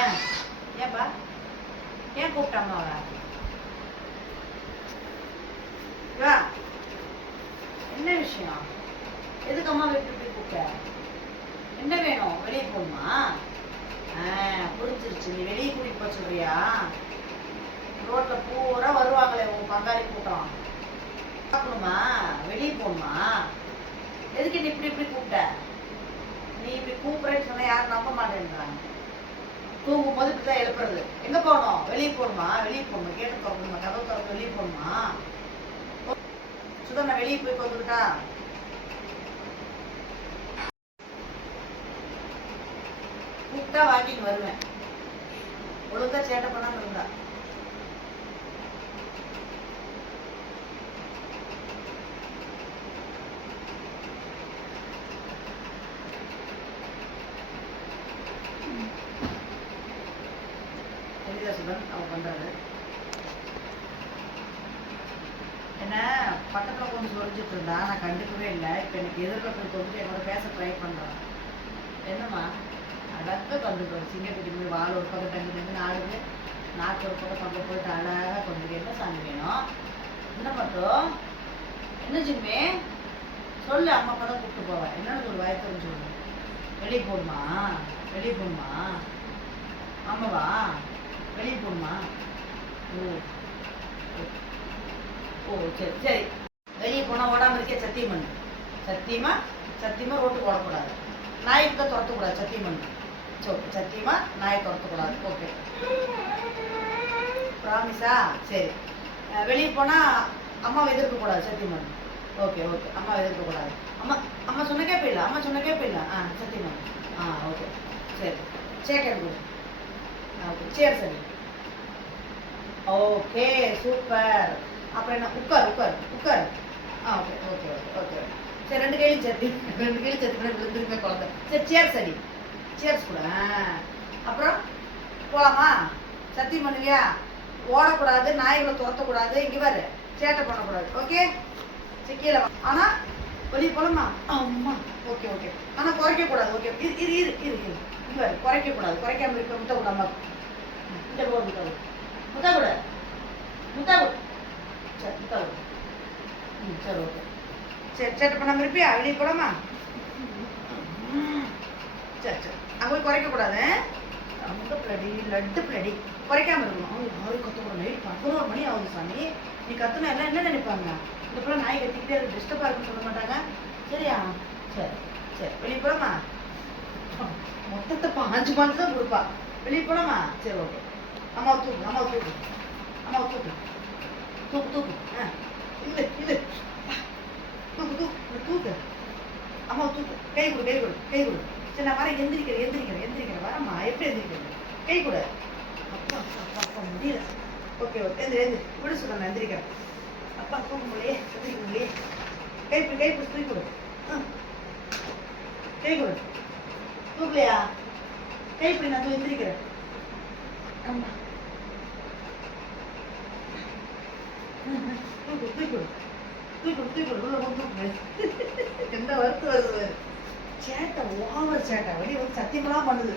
ஏன்? ஏப்பா ஏன் கூப்பிட்ட அவளை? இவா என்ன விஷயம்? எதுக்கு அம்மா வீட்டுக்கு போய் கூப்பிட்ட? என்ன வேணும்? வெளியே போகணுமா ஆ புரிஞ்சிருச்சு. நீ வெளியே கூட்டிட்டு போக சொல்றியா? ரோட்ல பூரா வருவாங்களே உன் பங்காளி கூட்டம். பார்க்கணுமா? வெளியே போகணுமா எதுக்கு நீ இப்படி இப்படி கூப்பிட்ட? நீ இப்படி கூப்பிடுறேன்னு சொன்னா யாரும் நம்ப மாட்டேன்றாங்க. தூங்கும் போது இப்படி தான் எழுப்புறது. எங்க போகணும்? வெளியே போகணுமா? வெளியே போகணும்? கேட்டு திறக்கணுமா? கதவு திறக்க வெளியே போகணுமா? சுதா நான் வெளியே போய் வந்துக்கிட்டா கூப்பிட்டா வாக்கிங் வருவேன். ஒழுங்கா சேட்டை பண்ணாம இருந்தா. தெரியுதா அவன் பண்றது என்ன? கொஞ்சம் சொல்லிச்சுட்டு இருந்தா நான் கண்டுக்கவே இல்லை. இப்போ எனக்கு எதிர்க்க போய் கொஞ்சம் என்னோட பேச ட்ரை பண்றான். என்னம்மா? அழகா கண்டுக்கிறோம் சிங்கக்குட்டி போய் வால் ஒரு பக்கம் தங்கி தங்கி ஆடுது நாக்கு ஒரு பக்கம் பக்கம் போயிட்டு அழகா கொஞ்சம் என்ன சாமி வேணும்? என்ன மட்டும் என்ன சிம்மே சொல்லு அம்மா அப்பா தான் கூப்பிட்டு போவேன் என்னன்னு ஒரு வயசுன்னு சொல்லு. வெளியே போடுமா வெளியே போடுமா ஆமாவா வெளியே போகணுமா ஓ. ஓ சரி சரி. வெளியே போனால் ஓடாமல் இருக்கே சத்தியம்? பண்ணு சத்தியமா சத்தியமாக ரோட்டுக்கு ஓடக்கூடாது. நாய்க்கு தான் துரத்தக்கூடாது சத்தியம் பண்ணு சரி சத்தியமா நாயை துரத்தக்கூடாது. ஓகே. ப்ராமிஸா சரி. வெளியே போனால் அம்மாவை எதிர்க்கக்கூடாது சத்தியம் பண்ணு ஓகே ஓகே. அம்மாவை எதிர்க்கக்கூடாது. அம்மா அம்மா சொன்ன போயிடலாம் அம்மா சொன்ன போயிடலாம் ஆ சத்தியம் பண்ணு ஆ ஓகே. சரி. சேக்கன் கொடு ஓகே சரி சரி ஓகே சூப்பர் அப்புறம் என்ன? உட்கார் உட்கார் உட்கார். ஆ ஓகே ஓகே ஓகே ஓகே சரி ரெண்டு கையிலும் சேர்த்து. ரெண்டு கையிலும் சேர்த்து விழுந்துருமே குழந்தை. சரி சேர்ஸ் அடி சேர்ஸ் கூட. அப்புறம் போகலாமா சத்தியம் பண்ணுவியா ஓடக்கூடாது நாய்களை துரத்தக்கூடாது. இங்கே பாரு சேட்டை பண்ணக்கூடாது. ஓகே சிக்கியில் ஆனா வெளியே போலாமா? அம்மா. Okay okay. ஆனால் குறைக்க கூடாது ஓகே. இது இரு இரு இரு இரு. இங்க குறைக்கக்கூடாது. குறைக்க கூடாது குறைக்காம இருக்க முட்டை விடாம இந்த போடு முட்டை விடு முட்டை கூட. முட்டை விடு சரி முட்டை விடு ம் சரி ஓகே. சரி சரி இப்போ நம்ம இருப்பியா? வெளியே போலாமா? சரி சரி. அங்கே குறைக்கக்கூடாது குறைக்க கூடாது ரொம்ப பிளடி லட்டு பிளடி குறைக்காம இருக்கணும். அவங்க யாரும் கற்றுக்கூட நைட் பதினோரு மணி ஆகுது சாமி. நீ கற்றுனா எல்லாம் என்ன நினைப்பாங்க? இந்த நாய் கத்திக்கிட்டே அதை டிஸ்டர்பாக இருக்குன்னு சொல்ல மாட்டாங்க. சரியா? சரி சரி. வெளியே போகலாமா மொத்தத்தை பாஞ்சு பாஞ்சு தான் கொடுப்பா. வெளியே போகலாமா சரி ஓகே அம்மா தூக்கு அம்மா தூக்கு. அம்மா தூக்கு. தூக்கு தூக்கு. ஆ இல்லை இல்லை. தூக்கு தூக்கு. தூக்கு. அம்மா தூக்கு. கை கொடு கை கொடு கை கொடு. சரி நான் வரேன். எந்திரிக்கிறேன் எந்திரிக்கிறேன் எந்திரிக்கிறேன். வரம்மா. எப்படி எந்திரிக்கிறேன் கை கொடு. அப்பா அப்பா அப்பா அப்பா முடியல. Okay okay. எந்திரி எந்திரி. விடு சொல்ல நான் எந்திரிக்கிறேன். அப்பா தூக்க முடியே எந்திரிக்க முடியே கை கை பிடிச்சி தூக்கி கொடு. கை கொடு. தூக்கலையா? கை பிடி நான் தூ எந்திரிக்கிறேன். ஆமா தூக்கு தூக்கி கொடு. தூக்கி கொடு தூக்கி கொடு. உள்ள கொண்டு தூக்கு. எந்த வருத்து வருது சேட்டை ஓவர் சேட்டை. வெளியே வந்து சத்தியமெல்லாம் பண்ணுது.